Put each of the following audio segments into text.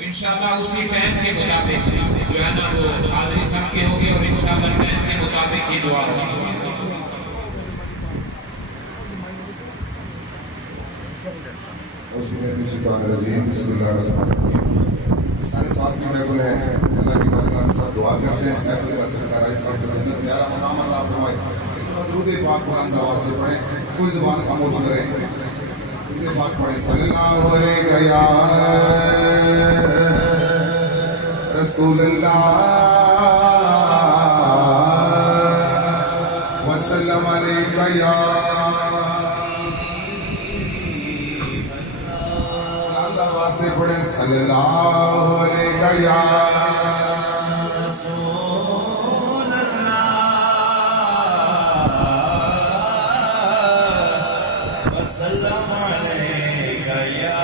تو انشاءاللہ اسی ٹائم کے مطابق جو ہے نا وہ حاضری سب کی ہوگی اور انشاءاللہ ٹائم کے مطابق ہی دعا ہوگی. بسم اللہ الرحمن الرحیم. سارے سواس کی محفل ہے. اللہ کی بارگاہ میں سب دعا کرتے ہیں. اس محفل کا سرکار ہے سب جنت پیارا مقام اللہ فرمائے. درود پاک قرآن آواز سے پڑھیں, کوئی زبان خاموش نہ رہے. درود پاک پڑھیں. صلی اللہ علیہ یا رسول اللہ وسلم علیہ یا سے پڑھیں. صلی اللہ علیہ یا رسول اللہ وسلم علیہ یا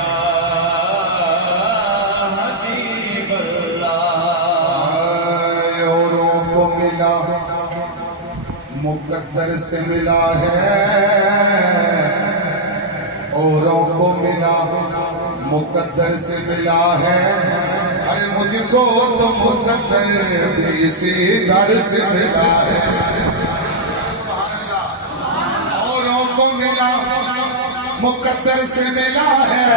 حبیب اللہ. اوروں کو ملا مقدر سے ملا ہے, اوروں کو ملا مقدر سے ملا ہے, ارے مجھ کو تو مقدر بھی اسی در سے ملا ہے. اوروں کو ملا مقدر سے ملا ہے,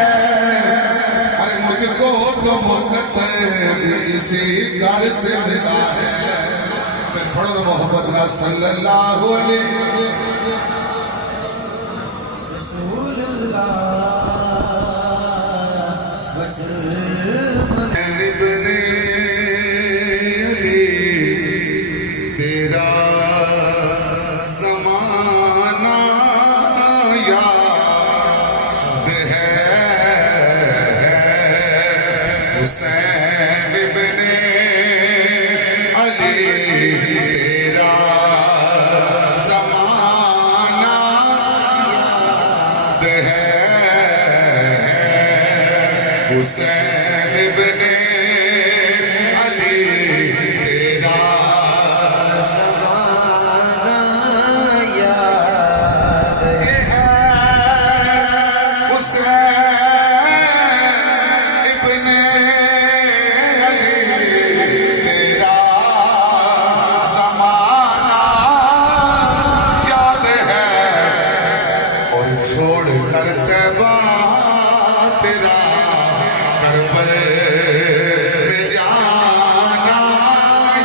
ارے مجھ کو تو مقدر بھی اسی در سے ملا ہے. پھر پڑھو محبت نا صلی اللہ علیہ رسول اللہ ابن علی تیرا زمانہ یاد ہے, حسین ابن علی تیرا زمانہ یاد ہے, حسین ابن علی تیرا زمانہ یاد ہے. حسین ابن علی تیرا زمانہ یاد ہے, اور چھوڑ کر تیبہ تیرا کربل میں جانا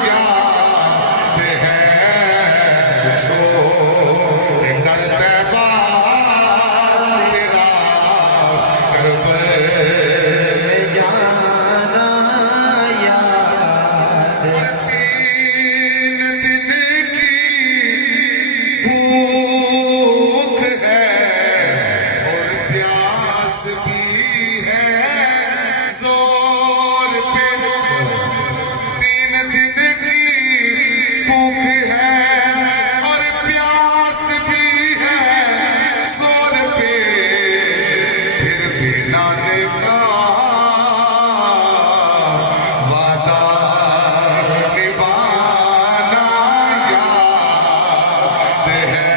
یاد ہے, چھوڑ کر تیبہ تیرا کربل میں جانا یاد ہے. 3 دن کی بھوک ہے اور پیاس بھی ہے زور پہ. 3 دن کی بھوک ہے اور پیاس بھی ہے زور پہ, پھر بھی نانے کا وعدہ نبھانا یاد ہے.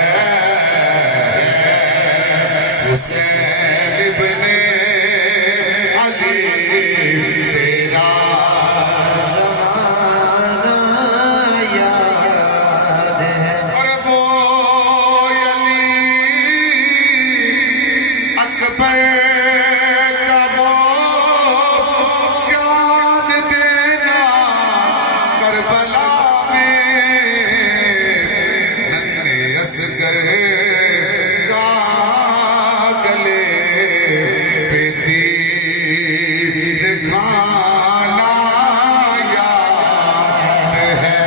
حسین ابن علی تیرا زمانہ یاد ہے. اور وہ علی اکبر کا وہ جان دینا کربلا میں, ننھے اصغر کا گلے پہ تیر کھانا یاد ہے.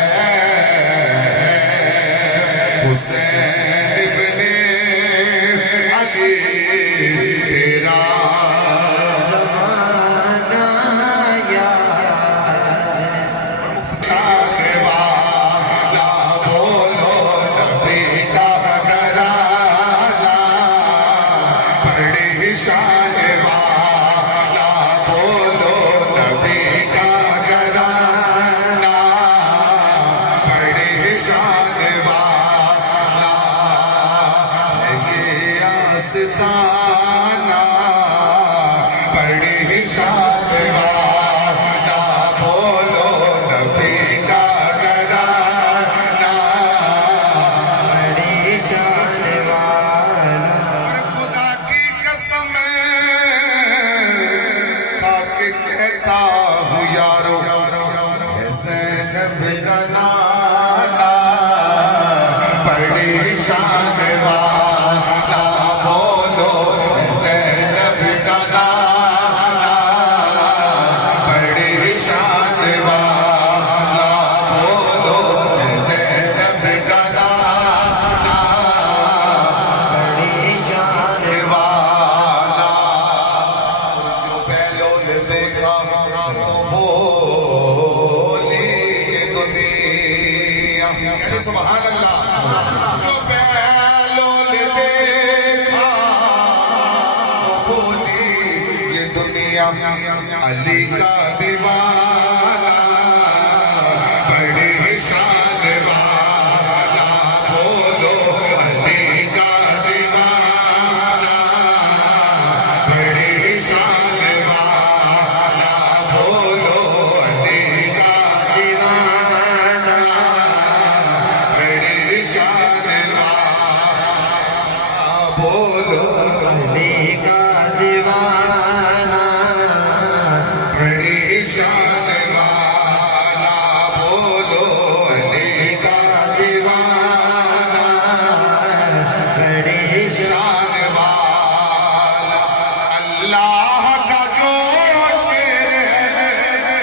حسین ابن علی تیرا زمانہ یاد ہے. چاہنے والا بولو نبی کا گھرانہ, بڑی شان والا بولو نبی کا گھرانہ, بڑی شان والا ہے یہ آستانہ, بڑی شان والا میاں علی کا دیوانہ بڑی شان والا بولو علی کا دیوانہ بڑی شان والا بولو علی کا دیوانہ بڑی شان والا بولو علی کا دیوانہ بڑی شان والا بولو علی کا دیوانہ بڑی شان والا اللہ کا جو شیر ہے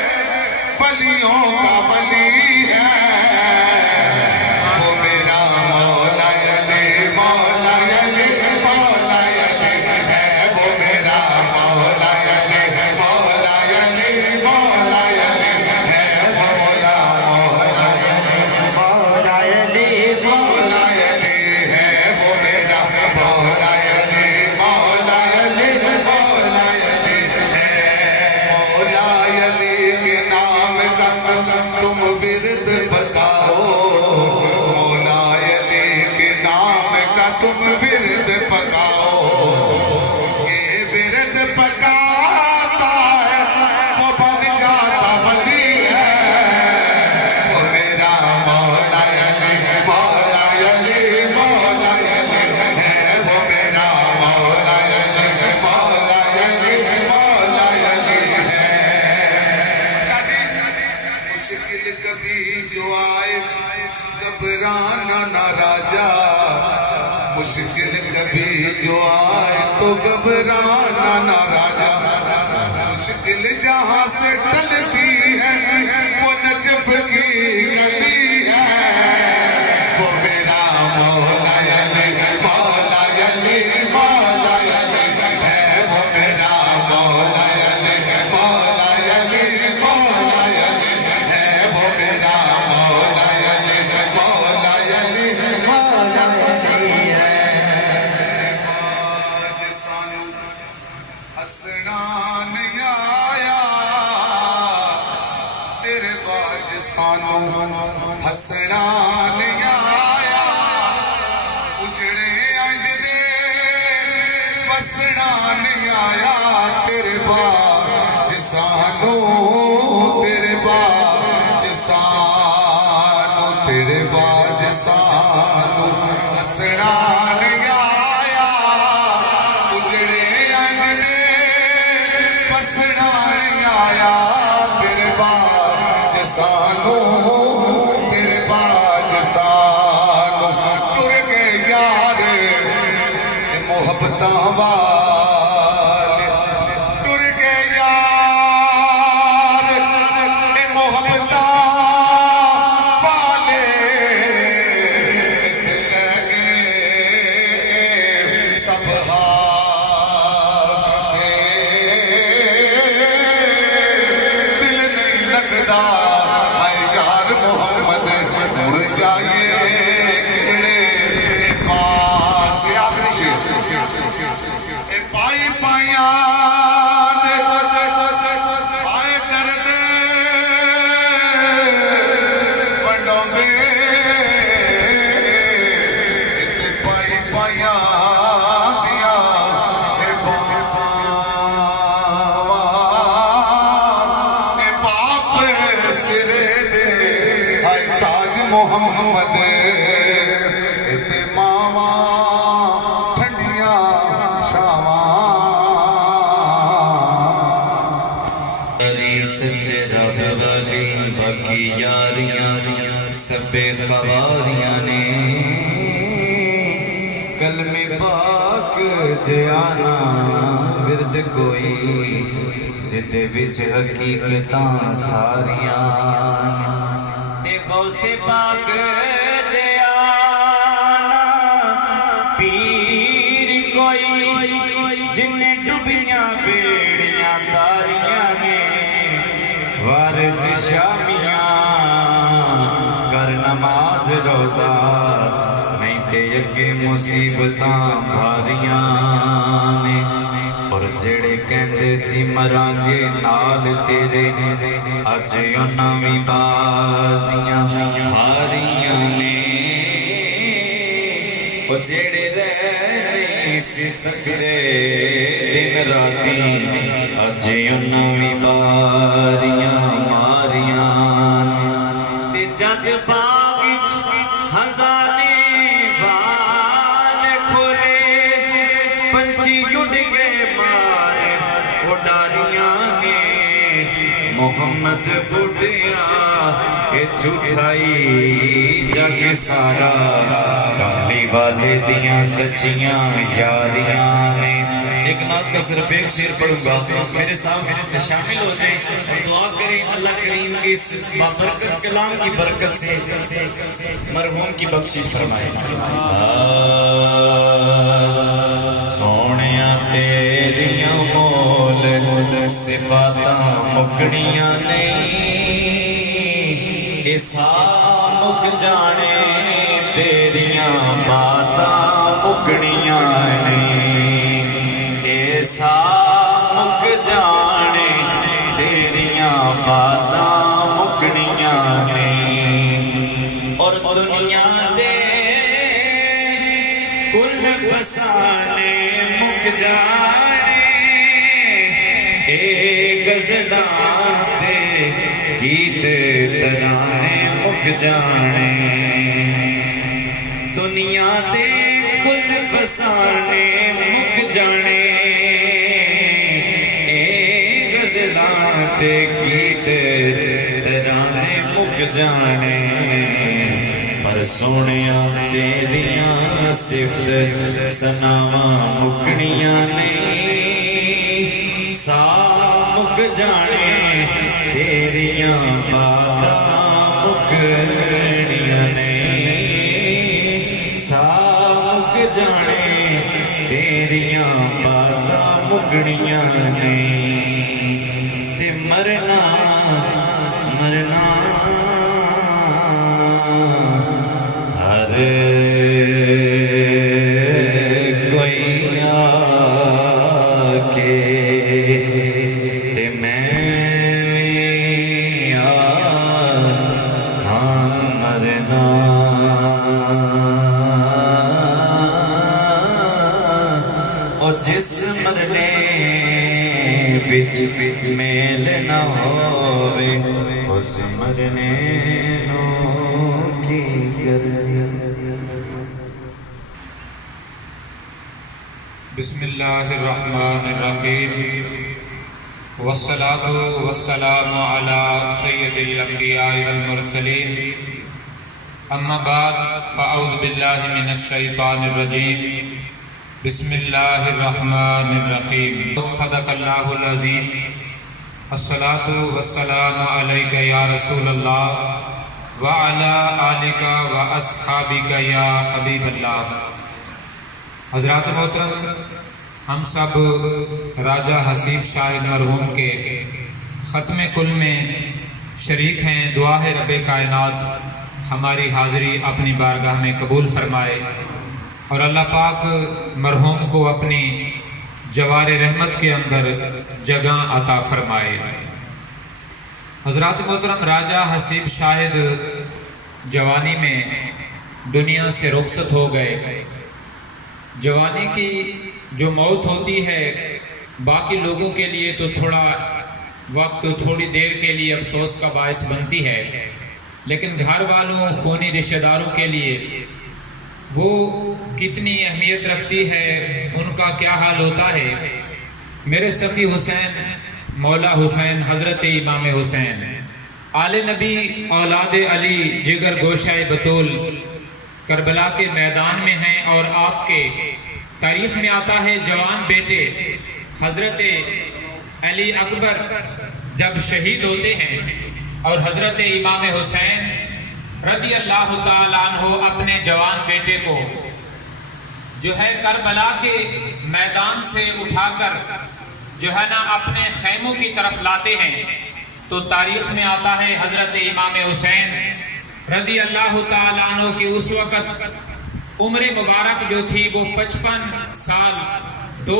ولیوں کا ولی ہے وہ میرا مولا علی مولا علی مولا علی ہے وہ میرا مولا علی مولا علی مولا علی ہے وہ مولا مولا مولا علی مولا علی ہے وہ میرا مولا علی مولا علی مولا علی ہے مولا علی کے نام کا تم ورد پکاؤ مولا علی کے نام کا تم ورد پکاؤ یہ ورد پکاتا ہے وہ بن جاتا ولی ہے وہ میرا مولا علی مولا علی مولا علی ہے وہ میرا مولا علی مولا علی مولا علی ہے مشکل کبھی جو آئے گھبرانا نہ راجا مشکل کبھی جو آئے تو گھبرانا نہ راجا مشکل جہاں سے ٹلتی ہے وہ نجف کی گلی ہے وہ میرا مولا علی مولا علی مولا علی ہے وہ میرا مولا علی مولا علی مولا علی ہے وہ میرا مولا علی مولا علی مولا علی ہے باج سانو ہسنا نہیں آیا تیرے باج سانو ہسنا نہیں آیا اجڑے انج دے وسنا نہیں آیا تیرے باج سانو تیرے باج سانو تیرے باج سانو ہسنا نہیں آیا اجڑے انج دے وسنا نہیں آیا تیرے باج سانو تیرے باج سانو ٹر گئے یار محبتاں والے ٹر گئے یار محبتاں والے لے گئے سب ہاتھ سے دل نہیں لگتا اے یار محمد مڑ جائیے کیڑے پاس آخری شیر اے پائی پائیاں دے پائے درد ونڈوں دے اتے پائی پائیاں دیا اے باپ سرے دے آئے تاج محمد اتے ماما ٹھنڈیاں شاواں سچے رب والی باقی یاریاں سبے خواریاں نے کلمے پاک جانا ورد کوئی جدے وچ حقیقتاں ساریاں تے غوث پاک جانا پیر کوئی جن ڈوبیاں بیڑیاں تاریاں نے وارث شامیاں کر نماز روزہ نہیں تے اگے مصیبتاں بھاریاں نے اور جڑے کہندے سی مرانگے نال تیرے اج انہاں وی بازیاں ہاریاں نے او جڑے رہنے سی سکدے دن راتی اج انہاں وی باریاں ماریاں تے جگ باغ وچ ہزانے وال کھولے پنچھی اڑ گئے مار اڈاریاں نے محمد بڑھیا اے جھوٹائی جگ سارا کالی والے دیاں سچیاں یاریاں نے ایک نعت کا صرف ایک شعر پڑھوں گا میرے سامنے سے شامل ہو جائیں اور دعا کریں اللہ کریم اس بابرکت کلام کی برکت سے مرحوم کی بخشش فرمائے سونیاں تیریاں مول صفاتاں مکڑیاں نہیں ایسا مک جانے تیریاں باتاں مکڑیاں نہیں ایسا مک جانے تیریاں باتاں مکڑیاں نہیں اور دنیا دے کل فسانے مک جانے اے غزلاں دے گیت ترانے مک جانے دنیا دے کل فسانے مک جانے اے غزلاں دے گیت ترانے مک جانے پر سونیاں تیریاں صفت سناواں مکڑیاں نہیں سا مک جانے تیریاں باتاں مکڑیاں نہیں سا مک جانے تیریاں باتاں مکڑیاں نہیں تے مرنا مرنا ہر کوئی آکے تے میں آکھاں مرنا اور جس مرنے بچ میل نہ ہووے اس مرنے نو کی کرے بسم اللہ الرحمن الرحیم والصلاة والسلام على سید الانبیاء والمرسلین اما بعد فاعوذ باللہ من الشیطان الرجیم بسم اللہ الرحمن الرحیم صدق اللہ العظیم الصلاة والسلام علیک یا رسول اللہ وعلی آلک واصحابک یا حبیب اللہ حضرات محترم ہم سب راجہ حسیب شاہد مرحوم کے ختم کل میں شریک ہیں دعا ہے رب کائنات ہماری حاضری اپنی بارگاہ میں قبول فرمائے اور اللہ پاک مرحوم کو اپنی جوار رحمت کے اندر جگہ عطا فرمائے حضرات محترم راجہ حسیب شاہد جوانی میں دنیا سے رخصت ہو گئے جوانی کی جو موت ہوتی ہے باقی لوگوں کے لیے تو تھوڑا وقت تھوڑی دیر کے لیے افسوس کا باعث بنتی ہے لیکن گھر والوں خونی رشتہ داروں کے لیے وہ کتنی اہمیت رکھتی ہے ان کا کیا حال ہوتا ہے میرے سفی حسین مولا حسین حضرت امام حسین آل نبی اولاد علی جگر گوشہ بطول کربلا کے میدان میں ہیں اور آپ کے تاریخ میں آتا ہے جوان بیٹے حضرت علی اکبر جب شہید ہوتے ہیں اور حضرت امام حسین رضی اللہ تعالیٰ عنہ اپنے جوان بیٹے کو جو ہے کربلا کے میدان سے اٹھا کر جو ہے نا اپنے خیموں کی طرف لاتے ہیں تو تاریخ میں آتا ہے حضرت امام حسین رضی اللہ تعالیٰ عنہ کی اس وقت عمر مبارک جو تھی وہ 55 سال 2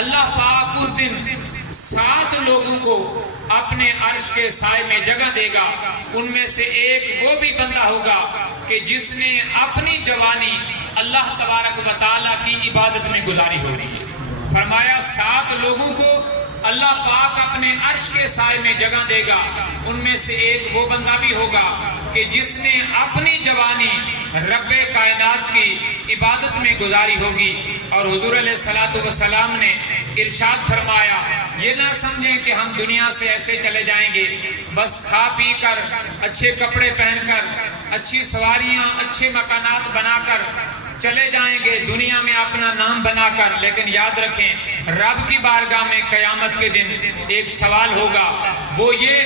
اللہ پاک اس دن 7 لوگوں کو اپنے عرش کے سائے میں جگہ دے گا. ان میں سے ایک وہ بھی بندہ ہوگا کہ جس نے اپنی جوانی اللہ تبارک و تعالیٰ کی عبادت میں گزاری ہوگی. فرمایا 7 لوگوں کو اللہ پاک اپنے عرش کے سائے میں جگہ دے گا. ان میں سے ایک وہ بندہ بھی ہوگا کہ جس نے اپنی جوانی رب کائنات کی عبادت میں گزاری ہوگی. اور حضور علیہ الصلوۃ والسلام نے ارشاد فرمایا یہ نہ سمجھیں کہ ہم دنیا سے ایسے چلے جائیں گے بس کھا پی کر اچھے کپڑے پہن کر اچھی سواریاں اچھے مکانات بنا کر چلے جائیں گے دنیا میں اپنا نام بنا کر. لیکن یاد رکھیں رب کی بارگاہ میں قیامت کے دن ایک سوال ہوگا, وہ یہ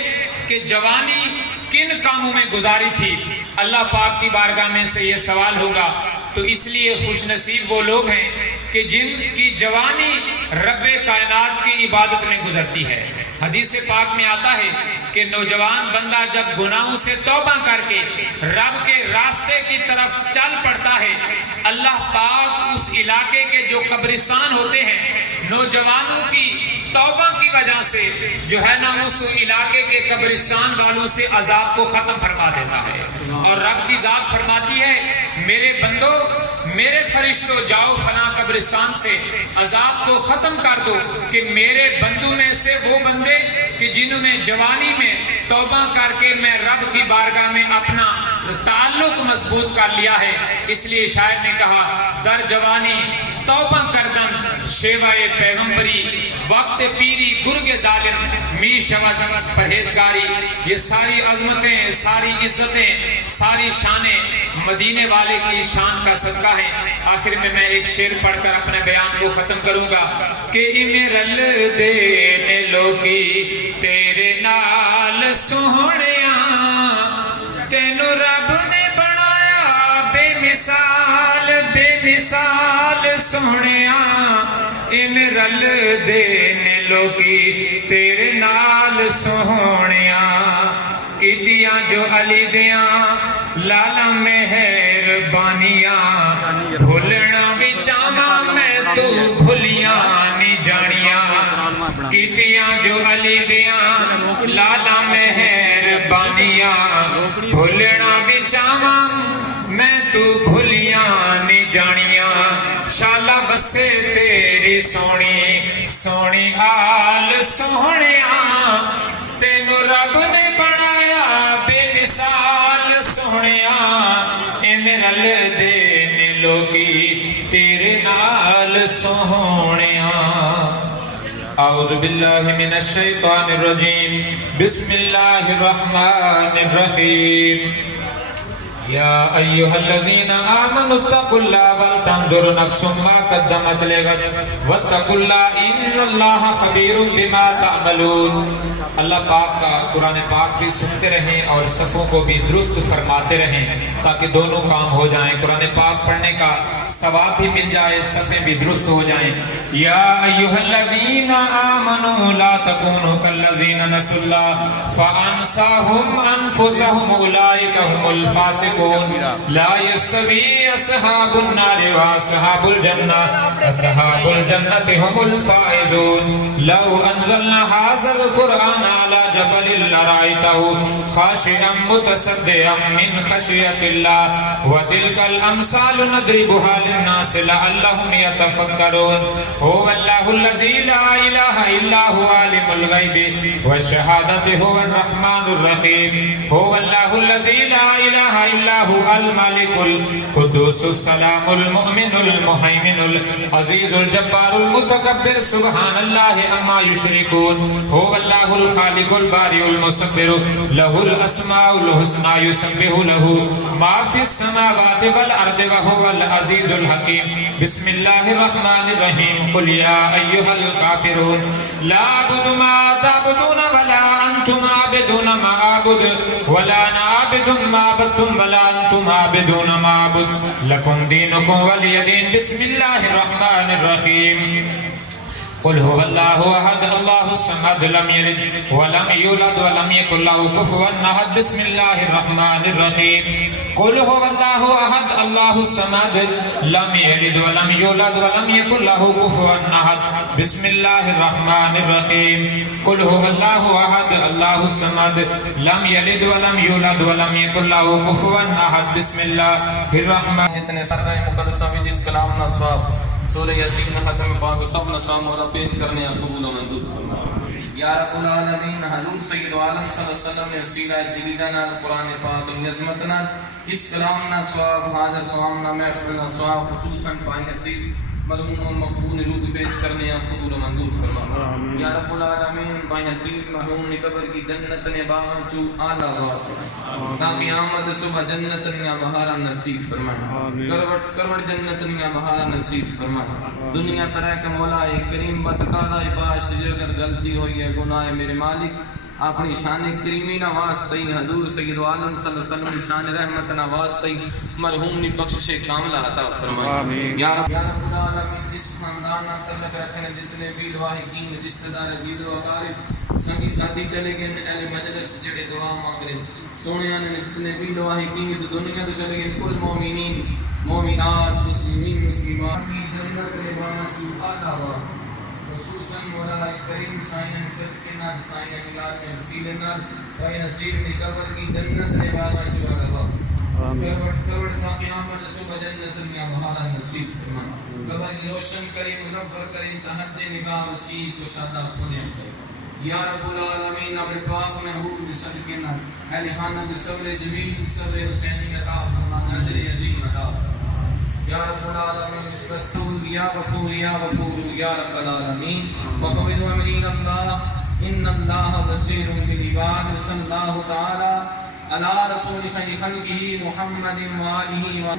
کہ جوانی کن کاموں میں گزاری تھی. اللہ پاک کی بارگاہ میں سے یہ سوال ہوگا. تو اس لیے خوش نصیب وہ لوگ ہیں کہ جن کی جوانی رب کائنات کی عبادت میں گزرتی ہے. حدیث پاک میں آتا ہے کہ نوجوان بندہ جب گناہوں سے توبہ کر کے رب کے راستے کی طرف چل پڑتا ہے, اللہ پاک اس علاقے کے جو قبرستان ہوتے ہیں نوجوانوں کی توبہ کی وجہ سے جو ہے نا اس علاقے کے قبرستان والوں سے عذاب کو ختم فرما دیتا ہے. اور رب کی ذات فرماتی ہے میرے بندو میرے فرشتوں جاؤ فلاں قبرستان سے عذاب کو ختم کر دو کہ میرے بندوں میں سے وہ بندے کہ جنہوں نے جوانی میں توبہ کر کے میں رب کی بارگاہ میں اپنا تعلق مضبوط کر لیا ہے. اس لیے شاعر نے کہا در جوانی توبہ کردن شیوائے پیغمبری وقت پیری گرگ ظالم می شود پرہیزگاری. یہ ساری عظمتیں ساری عزتیں ساری شانیں مدینے والے کی شان کا صدقہ ہے. آخر میں ایک شعر پڑھ کر اپنے بیان کو ختم کروں گا کہ امرل دے لوگی تیرے نال سوہنیاں تینو رب نے بنایا بے مثال سوہنیاں. امرل دے لوگی تیرے نال سوہنیاں کیتیاں جو علی دیاں لالا مہربانیاں بھولنا بھی چاہاں میں تو بھولیاں نہیں جانیاں. کیتیاں جو علی دیاں لالا مہربانیاں بھولنا بھی چاہاں میں تو بھولیاں نہیں جانیاں. شالا بسے تیری سونی سونی آل سوہنیاں تینو رب نے بنایا بے مثال سوہنیاں. امرل دے لوگی تیرے نال سوہنیاں. اعوذ باللہ من الشیطان الرجیم بسم اللہ الرحمن الرحیم. یا ایہا الذین آمنوا اتقوا اللہ ولتنظر نفس ما قدمت لغد واتقوا اللہ ان اللہ خبیر بما تعملون. اللہ پاک کا قرآن پاک بھی سنتے رہیں اور صفوں کو بھی درست فرماتے رہیں تاکہ دونوں کام ہو جائیں. قرآن پاک پڑھنے کا ثواب بھی مل جائے صفیں بھی درست ہو جائیں. یا ایہا الذین آمنوا لا تکونوا کالذین نسوا اللہ فانساہم انفسہم اولئک هم الفاسقون. لا يستوی اصحاب النار واصحاب الجنہ اصحاب الجنۃ هم الفائزون. لو انزلنا هذا القرآن على جبل لرأيته خاشعا متصدعا من خشية الله وتلك الأمثال نضربها للناس لعلهم يتفكرون. هو الله الذي لا إله إلا هو عالم الغيب والشهادة هو الرحمن الرحيم. هو الله الذي لا إله إلا هو الملك القدوس السلام المؤمن المهيمن العزيز الجبار المتكبر سبحان الله عما يشركون. هو الله الخالق البارئ المصور له الاسماء الحسنى يسبح له ما في السماوات والارض وهو العزيز الحكيم. بسم الله الرحمن الرحيم. قل يا ايها الكافرون لا اعبد ما تعبدون ولا انتم عابدون ما اعبد ولا انا عابد ما عبدتم ولا انتم عابدون ما اعبد لكم دينكم ولي دين. بسم الله الرحمن الرحيم. قل هو الله احد الله الصمد لم يلد ولم يولد ولم يكن له كفوا احد. بسم الله الرحمن الرحيم. قل هو الله احد الله الصمد لم يلد ولم يولد ولم يكن له كفوا احد. بسم اللہ الرحمن الرحیم قل هو اللہ احد اللہ الصمد لم یلد ولم یولد ولم یکن لہ کفوا احد بسم اللہ الرحمن اتنے سردہ مقدسہ بھی جس کلام نا سواب سورہ یاسین ختم پاک سب نسواب مولا پیش کرنے قبول و منظور فرما یا رب العالمین حضور سید عالم صلی اللہ علیہ وسلم نے سیرہ جلیدنا قرآن پاک نظمتنا اس کلام نا سواب حاضر قوام نا محفل نا سواب خصوصاً پائی حسید مرحوم و مقبول روح پیش کرنے قبول و منظور فرما یا رب العالمین پائی حسید مرحوم نے قبر کی جنت نے باغ چو آلہ غار تاکہ آمد صبح جنت نیا بہارا نصیب فرمائے کروٹ جنت نیا بہارا نصیب فرمائے دنیا طرح کے مولا کریم بتقاضا باش جو اگر غلطی ہوئی ہے گناہ میرے مالک اپنی شان کریمی نواسطی حضور سید عالم صلی اللہ علیہ وسلم شان رحمت نواسطی مرحوم نے بخشش کاملہ عطا فرمائے یا رب العالمین اس خاندان تعلق رکھنے جتنے بھی لواحقین رشتہ دار عزیز و اقارب سنگی ساتھی چلے گئے اہل مجلس جڑے دعا مانگ رہے سونے آنے جتنے بھی لواحقین اس دنیا تو چلے گئے کل مومنین مومنات مسلمین مسلمات کی جنت نبانا چو آدھا خصوصاً مولا کریم سائنہ صدقنا سائنہ ملال میں حسیلنا رہی حسیل میں قبر کی جنت نبانا چو آدھا کروڑ تا قیامت صبح جنت میں بہارا نصیب فرما قبر کی روشن کرے منور کرے تحت نگاہ وسیع کو شادہ کھولے یا رب العالمین اپنے پاک محبوب صدقنا اہل خانہ صبر جمیل صبر حسینی عطا فرما نظر عظیم عطا فرما یا رب العالمین اسبستور یا غفور یا غفور یا رب العالمین وقوید امرین اللہ ان اللہ بصیر بالعباد صلی اللہ تعالی علی رسول خیر خلقہ محمد و آلہ و